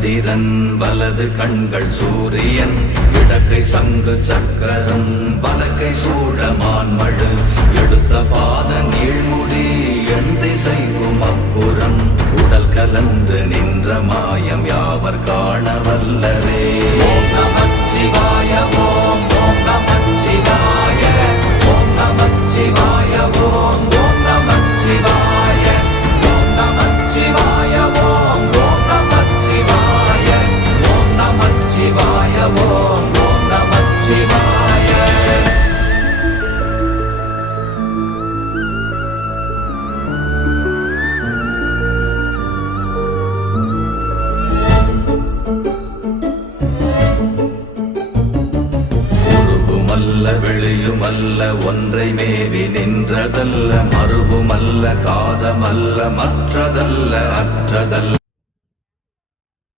சந்திரன் வலது கண்கள் சூரியன் இடக்கை சங்கு சக்கரம் வலக்கை சூழமான்மழு எடுத்த பாத நீழ்முடி எண் திசைக்கும் அப்புறம் உடல் கலந்து நின்ற மாயம் யாவர் காண வல்லரே. ஓம் நமச்சிவாய ஓம் ஓம் நமச்சிவாய ஓம் நமச்சிவாய ஓம் ஓம் நமச்சிவாய ஓம் நமச்சிவாய ஓம் ஓம் நமச்சிவாய ஓம் நமச்சிவாய ஓம் ஓம் நமச்சிவாய. வெளியுமல்ல ஒன்றை மேவி நின்றதல்ல மறுவுமல்ல காதமல்ல மற்றதல்ல அற்றதல்ல